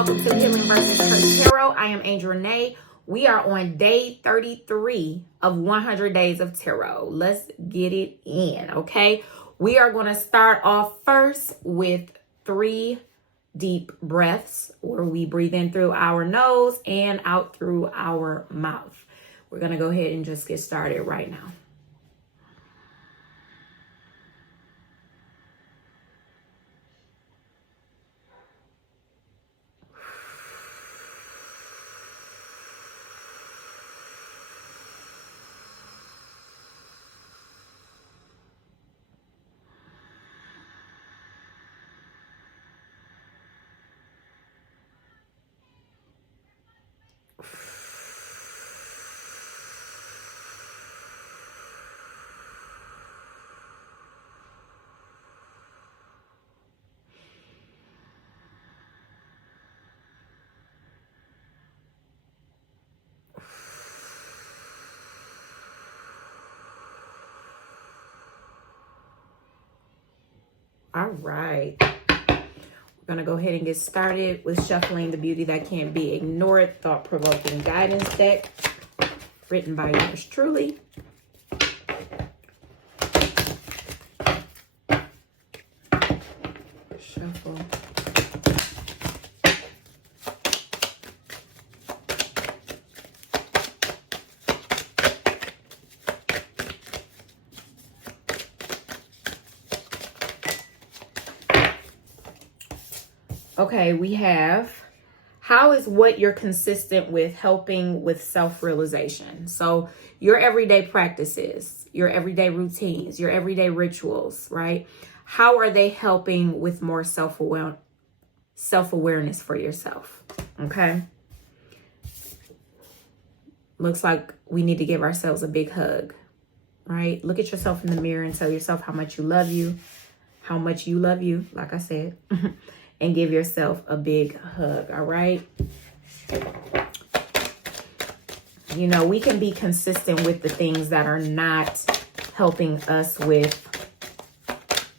welcome to Healing versus Church Tarot. I am Angel Renee. We are on day 33 of 100 Days of Tarot. Let's get it in, okay? We are going to start off first with 3 deep breaths where we breathe in through our nose and out through our mouth. We're going to go ahead and just get started right now. All right. We're going to go ahead and get started with shuffling the Beauty That Can't Be Ignored Thought-Provoking Guidance deck, written by yours truly. Shuffle. Okay, we have, how is what you're consistent with helping with self-realization? So your everyday practices, your everyday routines, your everyday rituals, right? How are they helping with more self-awareness for yourself? Okay. Looks like we need to give ourselves a big hug, right? Look at yourself in the mirror and tell yourself how much you love you, like I said. And give yourself a big hug, all right? You know, we can be consistent with the things that are not helping us with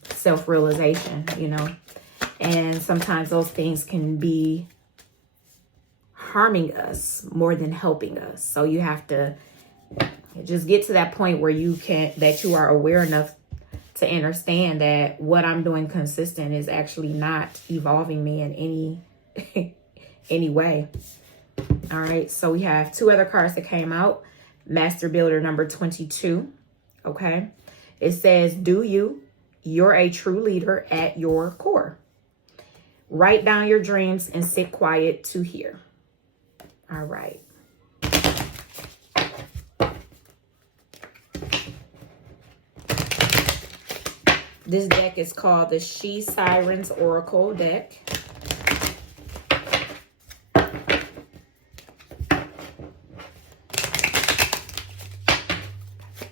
self-realization, you know? And sometimes those things can be harming us more than helping us. So you have to just get to that point where you are aware enough to understand that what I'm doing consistent is actually not evolving me in any way. All right, so we have 2 other cards that came out. Master Builder number 22, okay? It says, you're a true leader at your core. Write down your dreams and sit quiet to hear. All right. This deck is called the She Sirens Oracle deck.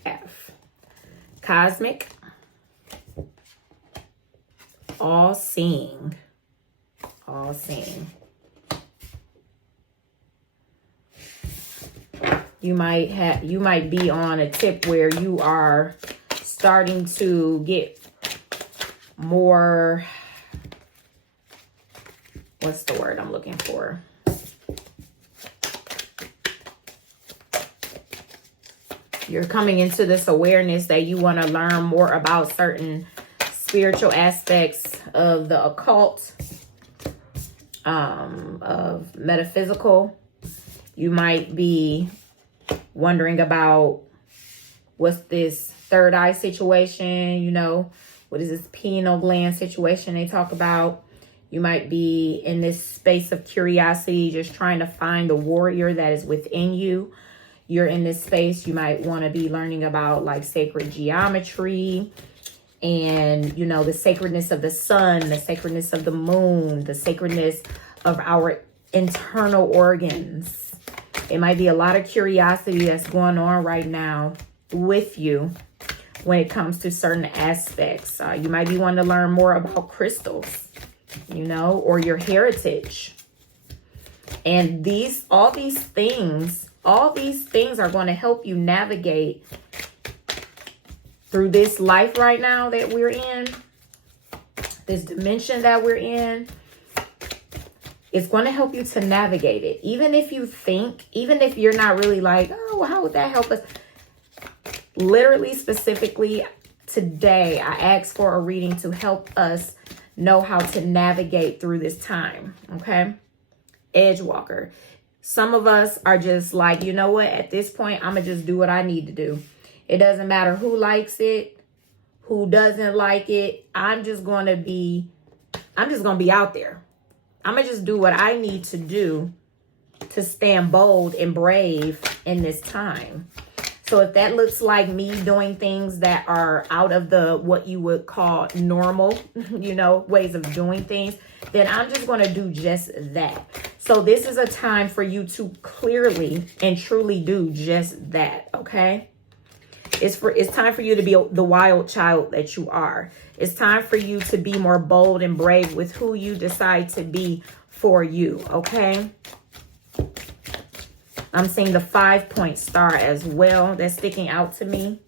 F. Cosmic. All seeing. All seeing. You might be on a tip where you are starting to get more, what's the word I'm looking for? You're coming into this awareness that you want to learn more about certain spiritual aspects of the occult, of metaphysical. You might be wondering about what's this third eye situation, you know, what is this pineal gland situation they talk about? You might be in this space of curiosity, just trying to find the warrior that is within you. You're in this space. You might want to be learning about like sacred geometry and, you know, the sacredness of the sun, the sacredness of the moon, the sacredness of our internal organs. It might be a lot of curiosity that's going on right now with you when it comes to certain aspects. You might be wanting to learn more about crystals, you know, or your heritage. And all these things are going to help you navigate through this life right now that we're in, this dimension that we're in. It's going to help you to navigate it. Even if you're not really like, oh, well, how would that help us? Literally, specifically today, I asked for a reading to help us know how to navigate through this time. Okay. Edge walker. Some of us are just like, you know what? At this point, I'm going to just do what I need to do. It doesn't matter who likes it, who doesn't like it. I'm just going to be out there. I'm going to just do what I need to do to stand bold and brave in this time. So if that looks like me doing things that are out of what you would call normal, ways of doing things, then I'm just going to do just that. So this is a time for you to clearly and truly do just that, okay? It's time for you to be the wild child that you are. It's time for you to be more bold and brave with who you decide to be for you, okay? I'm seeing the 5-point star as well. That's sticking out to me.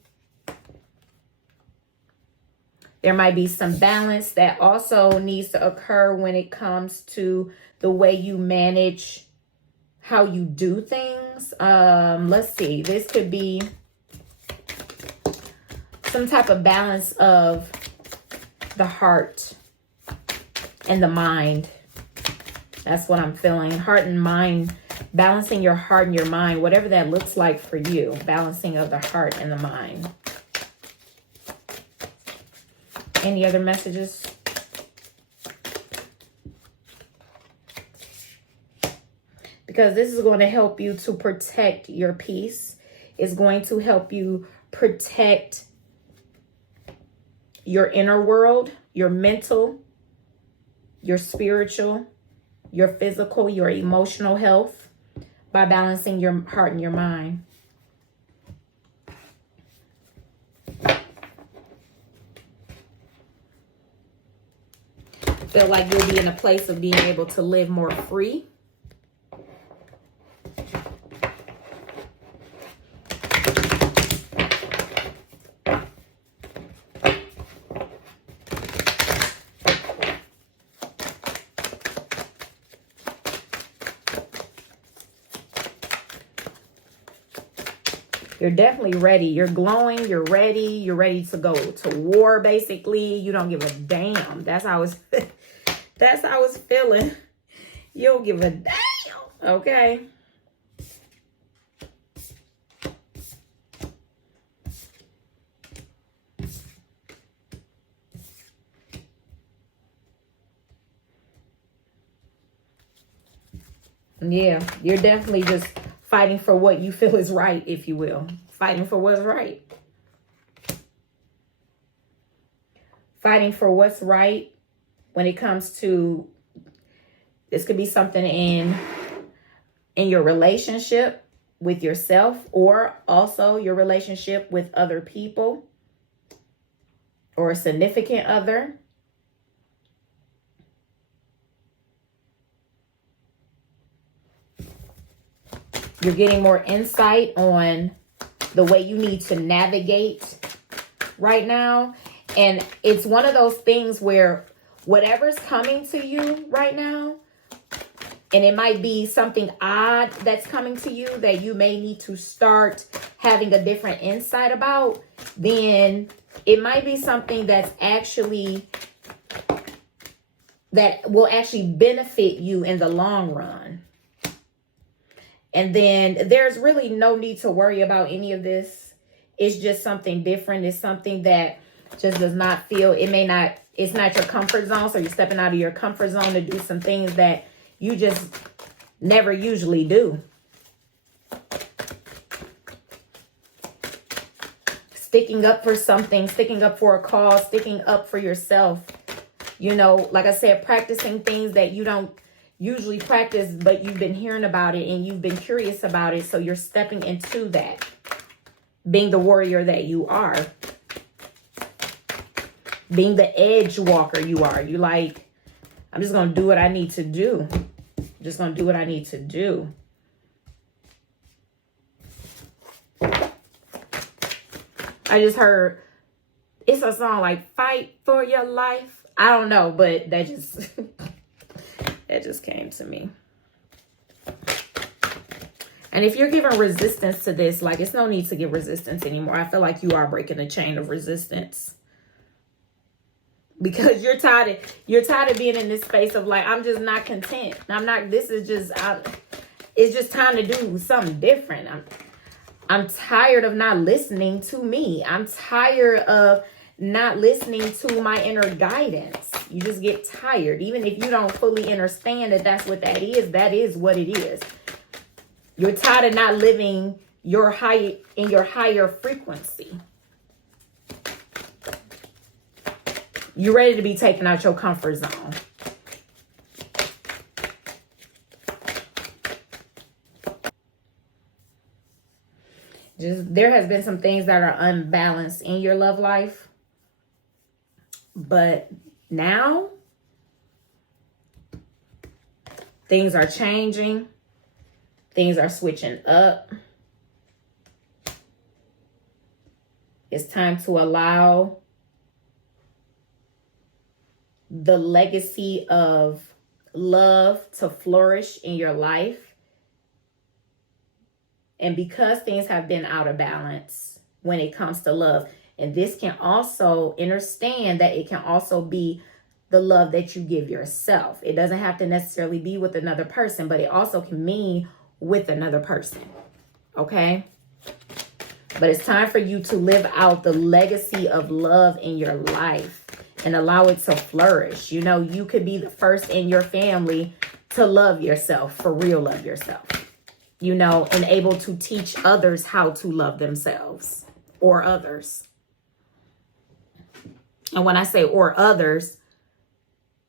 There might be some balance that also needs to occur when it comes to the way you manage how you do things. Let's see. This could be some type of balance of the heart and the mind. That's what I'm feeling. Heart and mind. Balancing your heart and your mind, whatever that looks like for you. Balancing of the heart and the mind. Any other messages? Because this is going to help you to protect your peace. It's going to help you protect your inner world, your mental, your spiritual, your physical, your emotional health. By balancing your heart and your mind. Feel like you'll be in a place of being able to live more free. You're definitely ready. You're glowing. You're ready. You're ready to go to war, basically. You don't give a damn. That's how I was feeling. You don't give a damn. Okay. Yeah, you're definitely just fighting for what you feel is right, if you will. Fighting for what's right. Fighting for what's right when it comes to, this could be something in your relationship with yourself, or also your relationship with other people or a significant other. You're getting more insight on the way you need to navigate right now. And it's one of those things where whatever's coming to you right now, and it might be something odd that's coming to you that you may need to start having a different insight about, then it might be something that will actually benefit you in the long run. And then there's really no need to worry about any of this. It's just something different. It's something that just does not feel, it's not your comfort zone. So you're stepping out of your comfort zone to do some things that you just never usually do. Sticking up for something, sticking up for a cause, sticking up for yourself. Like I said, practicing things that you don't usually practice, but you've been hearing about it and you've been curious about it. So you're stepping into that, being the warrior that you are, being the edge walker you are. You like, I'm just going to do what I need to do. I'm just going to do what I need to do. I just heard, it's a song like Fight for Your Life. I don't know, but that That just came to me. And if you're giving resistance to this, like, it's no need to give resistance anymore. I feel like you are breaking the chain of resistance. Because you're tired of being in this space of like, I'm just not content. It's just time to do something different. I'm tired of not listening to me. I'm tired of not listening to my inner guidance. You just get tired. Even if you don't fully understand that that's what that is what it is. You're tired of not living in your higher frequency. You're ready to be taken out your comfort zone. There has been some things that are unbalanced in your love life. But now, things are changing. Things are switching up. It's time to allow the legacy of love to flourish in your life. And because things have been out of balance when it comes to love, and this can also understand that it can also be the love that you give yourself. It doesn't have to necessarily be with another person, but it also can mean with another person. Okay? But it's time for you to live out the legacy of love in your life and allow it to flourish. You know, you could be the first in your family to love yourself, for real love yourself. You know, and able to teach others how to love themselves or others. And when I say or others,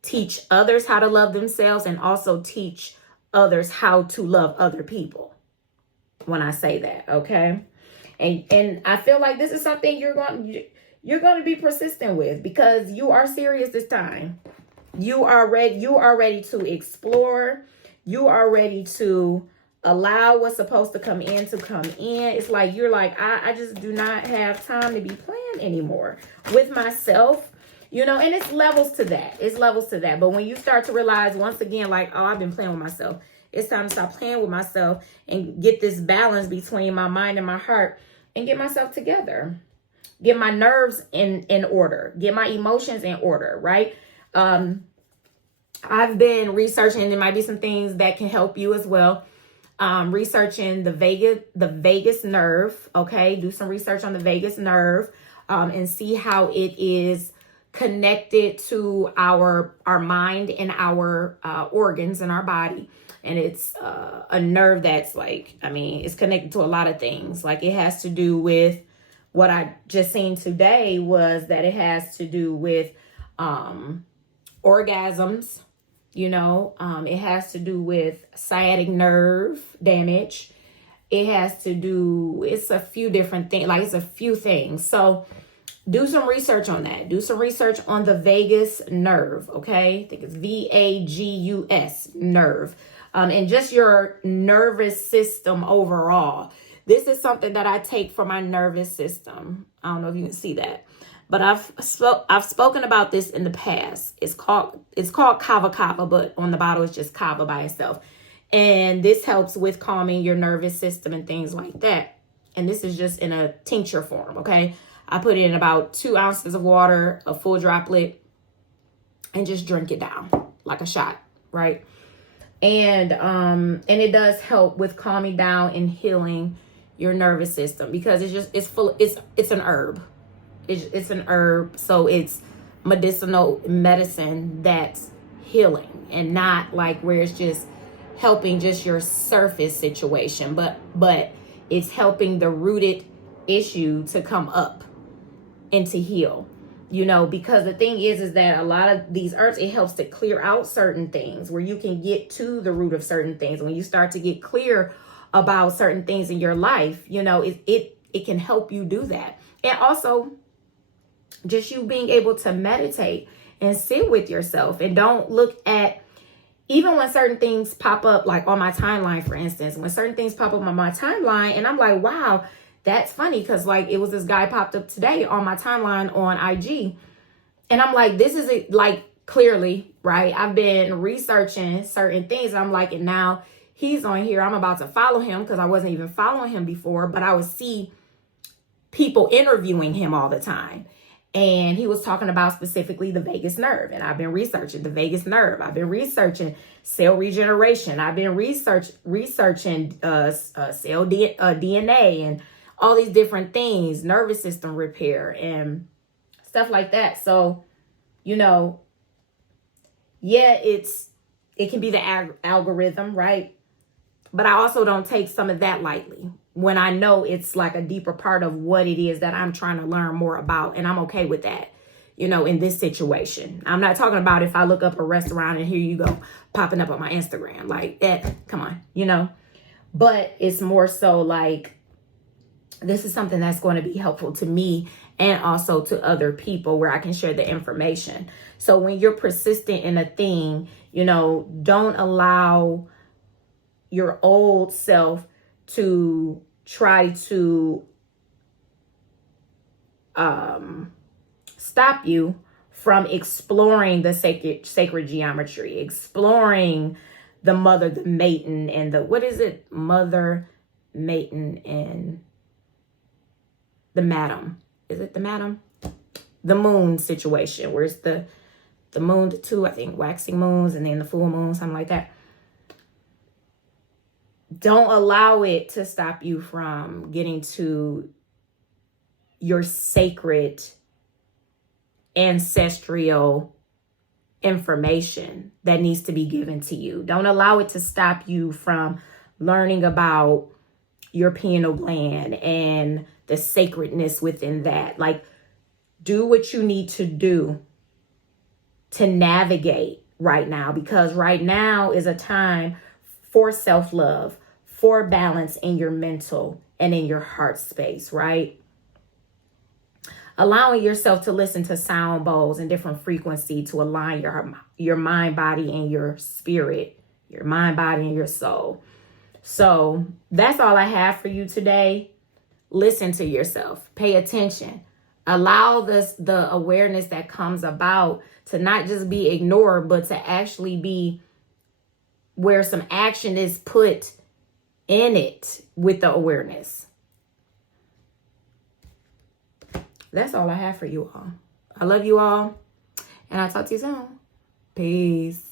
teach others how to love themselves and also teach others how to love other people. When I say that, okay? And I feel like this is something you're going to be persistent with, because you are serious this time. You are ready to explore. You are ready to allow what's supposed to come in to come in. It's like you're like, I just do not have time to be playing anymore with myself, you know. And it's levels to that. It's levels to that. But when you start to realize once again, like, oh, I've been playing with myself. It's time to stop playing with myself and get this balance between my mind and my heart and get myself together. Get my nerves in order. Get my emotions in order, right? I've been researching. There might be some things that can help you as well. Researching the vagus nerve. Okay, do some research on the vagus nerve, and see how it is connected to our mind and our organs in our body. And it's a nerve that's like, I mean, it's connected to a lot of things. Like, it has to do with what I just seen today was that it has to do with orgasms. You know, it has to do with sciatic nerve damage. It has to do, it's a few different things, like it's a few things. So do some research on that. Do some research on the vagus nerve, okay? I think it's VAGUS, nerve. And just your nervous system overall. This is something that I take for my nervous system. I don't know if you can see that. But I've spoken about this in the past. It's called kava kava, but on the bottle it's just kava by itself. And this helps with calming your nervous system and things like that. And this is just in a tincture form, okay? I put it in about 2 ounces of water, a full droplet, and just drink it down like a shot, right? And it does help with calming down and healing your nervous system, because it's an herb. It's an herb, so it's medicine that's healing, and not like where it's just helping just your surface situation, but it's helping the rooted issue to come up and to heal, you know. Because the thing is that a lot of these herbs, it helps to clear out certain things where you can get to the root of certain things. When you start to get clear about certain things in your life, you know, it can help you do that. And also just you being able to meditate and sit with yourself, and don't look at, even when certain things pop up, like on my timeline, for instance, when certain things pop up on my timeline and I'm like, wow, that's funny. Because like, it was this guy popped up today on my timeline on IG, and I'm like, this is it. Like, clearly, right? I've been researching certain things. I'm like, and now he's on here. I'm about to follow him because I wasn't even following him before, but I would see people interviewing him all the time. And he was talking about specifically the vagus nerve. And I've been researching the vagus nerve. I've been researching cell regeneration. I've been researching cell DNA and all these different things, nervous system repair and stuff like that. So, you know, yeah, it can be the algorithm, right? But I also don't take some of that lightly when I know it's like a deeper part of what it is that I'm trying to learn more about. And I'm okay with that, you know, in this situation. I'm not talking about if I look up a restaurant and here you go popping up on my Instagram like that. Come on, you know, but it's more so like this is something that's going to be helpful to me and also to other people where I can share the information. So when you're persistent in a thing, you know, don't allow your old self to try to stop you from exploring the sacred geometry, exploring the mother, the maiden, and the, what is it? Mother, maiden, and the madam. Is it the madam? The moon situation, where it's the moon to two, I think, waxing moons, and then the full moon, something like that. Don't allow it to stop you from getting to your sacred ancestral information that needs to be given to you. Don't allow it to stop you from learning about your pineal gland and the sacredness within that. Like, do what you need to do to navigate right now, because right now is a time for self-love, for balance in your mental and in your heart space, right? Allowing yourself to listen to sound bowls and different frequency to align your mind, body, and your spirit, your mind, body, and your soul. So that's all I have for you today. Listen to yourself. Pay attention. Allow the awareness that comes about to not just be ignored, but to actually be where some action is put in it with the awareness. That's all I have for you all. I love you all, and I'll talk to you soon. Peace.